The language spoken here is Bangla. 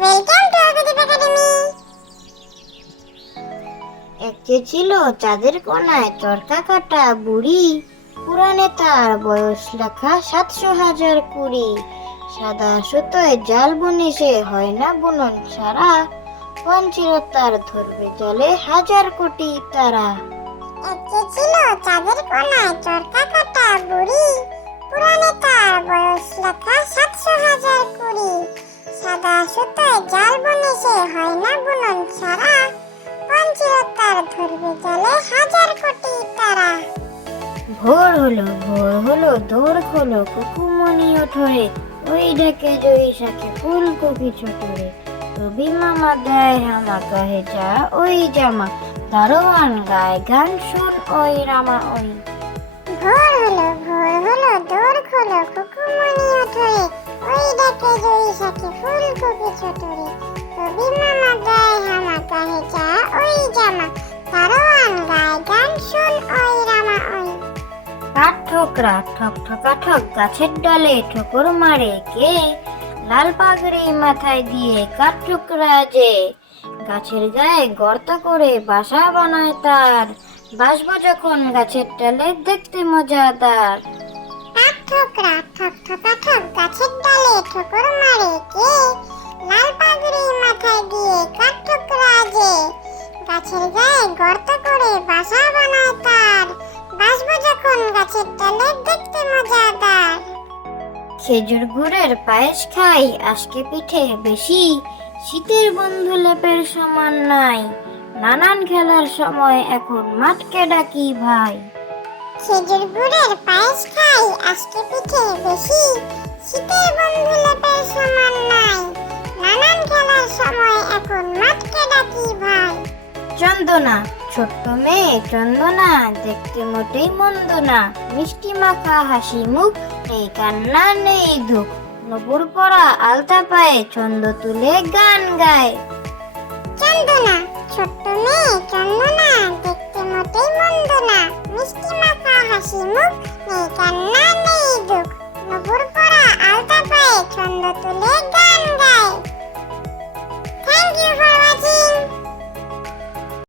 ওয়েলকাম টু অগদীপ একাডেমি একটি ছিল চাঁদের কোনায় চরকা কাটা বুড়ি পুরাণে তার বয়স লেখা সাতশো হাজার কুড়ি। সাদা সুতোয় জাল বুনে সে হয় না বুনন সারা পঞ্চির তার ধরবে জলে হাজার কোটি তারা। ছিল চাঁদের কোনায় ভোর হলো ভোর হলো দৌড় খোলো, কুকুমনি ওঠরে। ওই ঢেকে জয়ী শাকে ফুলকপি ছোটরে। রবি মামা দেয় হামা কাহে, যা ওই জামা। দারোয়ান গায় গান শুন ওই রামা ওই। ভোর হলো ভোর হলো দৌড় খোলো, কুকুমনি ওঠরে। ওই ডাকে জয়ী সাথে ফুলকপি ছোটরে। রবি মামা দেয় ঠোকরা, ঠক ঠকা ঠক গাছের ডালে ঠোকর মারে কে? লাল পাগড়ি মাথায় দিয়ে কাঠ ঠোকরা যে। গাছের গায়ে গর্ত করে বাসা বানায় তার। বাসবো যখন গাছের ডালে দেখতে মজাদার। ঠোকরা, ঠক ঠকা ঠক গাছের ডালে ঠোকর মারে কে? লাল পাগড়ি মাথায় দিয়ে কাঠ গাছের গায়ে গর্ত করে বাসা বানায় গাছের ডালে দেখতে মজাদার। খেজুর গুড়ের পায়েস খাই আজকে পিঠে বেশি। শীতের বন্ধু লেপের সমান নাই নানান খেলার সময় এখন মাঠকে ডাকি ভাই। খেজুর গুড়ের পায়েস খাই আজকে পিঠে বেশি। শীতের বন্ধু লেপের সমান নাই নানান খেলার সময় এখন মাঠকে ডাকি ভাই। চন্দনা ছোট্ট মেয়ে, চন্দনা, দেখতে মোটেই মন্দ না। মিষ্টি মাখা, হাসি মুখ এই কান্না, নেই দুঃখ। নপুর পরা, আলতা পায়ে চন্দ তুলে গান গায়। চন্দনা, ছোট্ট মেয়ে, চন্দনা, দেখতে মোটেই মন্দ না। মিষ্টি মাখা, হাসি মুখ, নেই কান্না